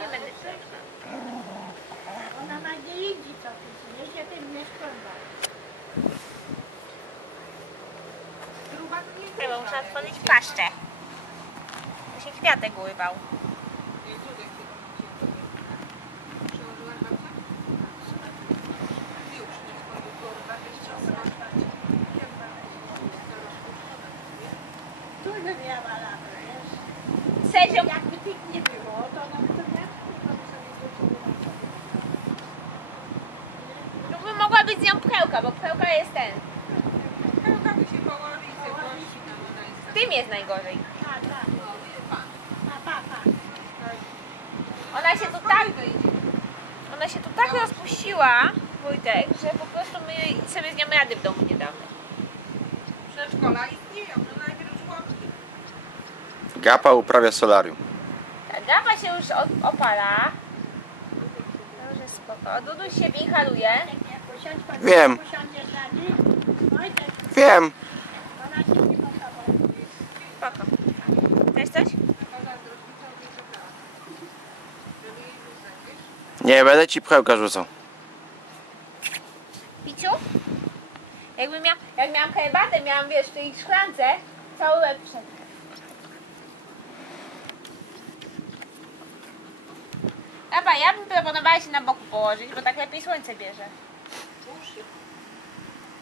Nie będę grzeczna. Ona ma gdzie indziej co ty zjeść, ja tym nie składa. Chyba muszę otworzyć paszczę. To się kwiatek uływał. Tu by miała latę, wiesz? Serio? Jakby tych nie było, to ona by to miała, to by sobie wróciła na sobie. No by mogła być z nią pchełka, bo pchełka jest ten. Pełka by się położy i się gości tam, ona jest W tym jest najgorzej. Tak, tak. Pa. Ona się tu tak rozpuściła, Wojtek, że po prostu my sobie z nią rady w domu nie damy. Przedszkola istnieją, no najpierw żłobki. Gapa uprawia solarium. Ta gapa się już opala. To już jest spoko. Duduś się winchaluje. Wiem. Usiądziesz na niej. Wojtek, Wiem. ona się nie podoba. Spoko. Chcesz coś? Nie, będę ci pchełka rzucał. Piciu? Jak miałam herbatę, miałam, wiesz, w tej szklance, cały łeb wszedł. Dobra, ja bym proponowała się na boku położyć, bo tak lepiej słońce bierze. Łóż się.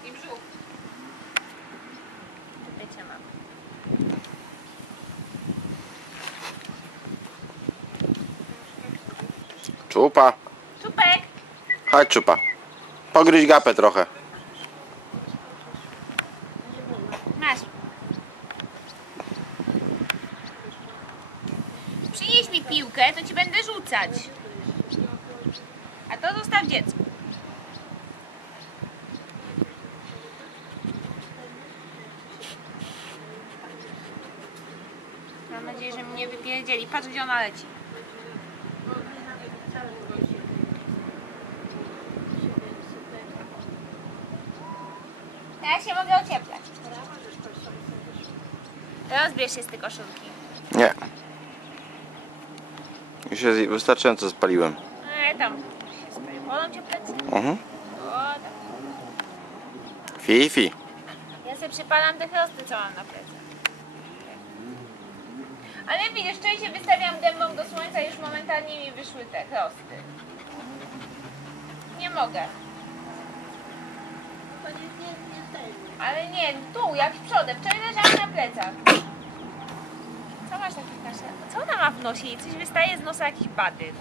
I brzuch. Tu wiecie, mam. Czupa. Czupek! Chodź, czupa. Pogryź gapę trochę. Masz. Przynieś mi piłkę, to ci będę rzucać. A to zostaw dziecku. Mam nadzieję, że mnie nie wypierdzieli. Patrz, gdzie ona leci. Ja się mogę ocieplać. Rozbierz się z tej koszulki. Nie. Już się wystarczająco spaliłem. Tam się spali. Bolą cię plecy? Mhm. O, tak. Fifi. Ja sobie przypalam te chrosty, co mam na plecach. Ale widzisz, wczoraj się wystawiam dębą do słońca, już momentalnie mi wyszły te chrosty. Nie mogę. To nie zdejmie. Ale nie, tu, jak przodem. Wczoraj leżałam na plecach. Co masz taki kaszel? Co ona ma w nosie? Jej coś wystaje z nosa, jakiś badyl.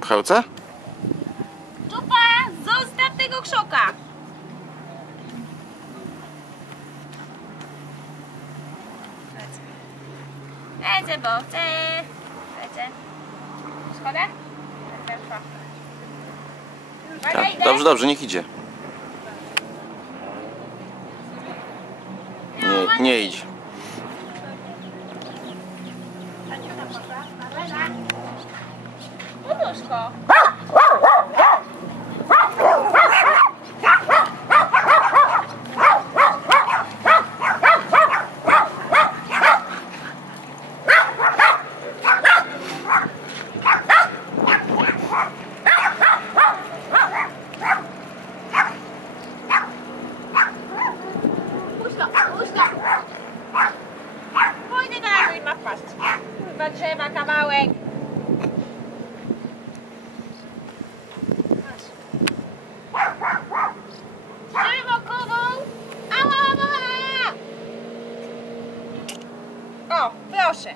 Pchełce? Czupa, zostaw tego krzoka! Lecę, bo chcę. Lecę. Szkoda? Weszła. Uwaga, idę. Dobrze, dobrze, niech idzie. Nie idź. A gdzie ona poszła? Marlena? Poduszko. Pójdę go na ma wpaść. Chyba drzewa, kawałek. Żywokową! Ała! O, proszę.